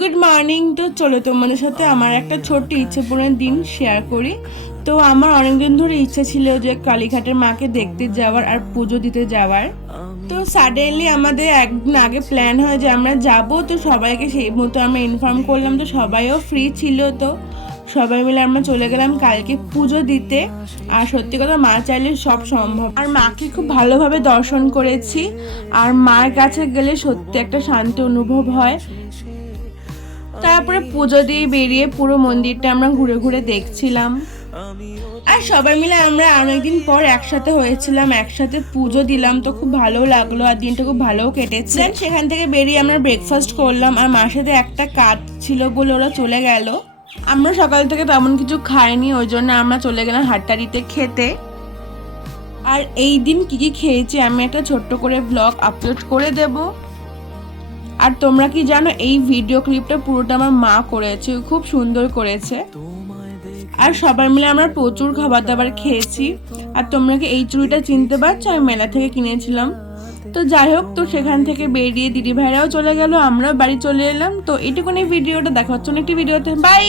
Good morning. তো চলো তোমাদের সাথে আমার একটা ছোট্ট ইচ্ছে পূরণের দিন শেয়ার করি। তো আমার অনেকদিন ধরে ইচ্ছে ছিল যে কালীঘাটের মাকে দেখতে যাওয়ার আর পুজো দিতে যাওয়ার। তো সাডেনলি আমাদের একদিন আগে প্ল্যান হয় যে আমরা যাব। তো সবাইকে সেই মতো আমরা ইনফর্ম করলাম, তো সবাইও ফ্রি ছিল। তো সবাই মিলে আমরা চলে গেলাম কালকে পুজো দিতে। আর সত্যি কথা, মা চাইলে সব সম্ভব। আর মাকে খুব ভালোভাবে দর্শন করেছি। আর মায়ের কাছে গেলে সত্যি একটা শান্তি অনুভব হয়। তারপরে পুজো দিয়ে বেরিয়ে পুরো মন্দিরটা আমরা ঘুরে ঘুরে দেখছিলাম। আর সবাই মিলে আমরা অনেকদিন পর একসাথে হয়েছিলাম, একসাথে পুজো দিলাম। তো খুব ভালো লাগলো আর দিনটা খুব ভালোও কেটেছে। সেখান থেকে বেরিয়ে আমরা ব্রেকফাস্ট করলাম। আর মার সাথে একটা কাজ ছিল বলে ওরা চলে গেল। আমরা সকাল থেকে তেমন কিছু খাইনি, ওই জন্য আমরা চলে গেলাম হাট্টারিতে খেতে। আর এই দিন কি কি খেয়েছি আমি একটা ছোট্ট করে ব্লগ আপলোড করে দেবো। আর তোমরা কি জানো, এই ভিডিও ক্লিপটা পুরোটা আমার মা করেছে, খুব সুন্দর করেছে। আর সবাই মিলে আমরা প্রচুর খাবার দাবার খেয়েছি। আর তোমরা কি এই চুড়িটা চিনতে পারছো? আমি মেলা থেকে কিনেছিলাম। তো যাই হোক, তো সেখান থেকে বেরিয়ে দিদি ভাইরাও চলে গেল, আমরাও বাড়ি চলে এলাম। তো এইটুকুনি ভিডিওটা দেখা হচ্ছে একটি ভিডিওতে। বাই।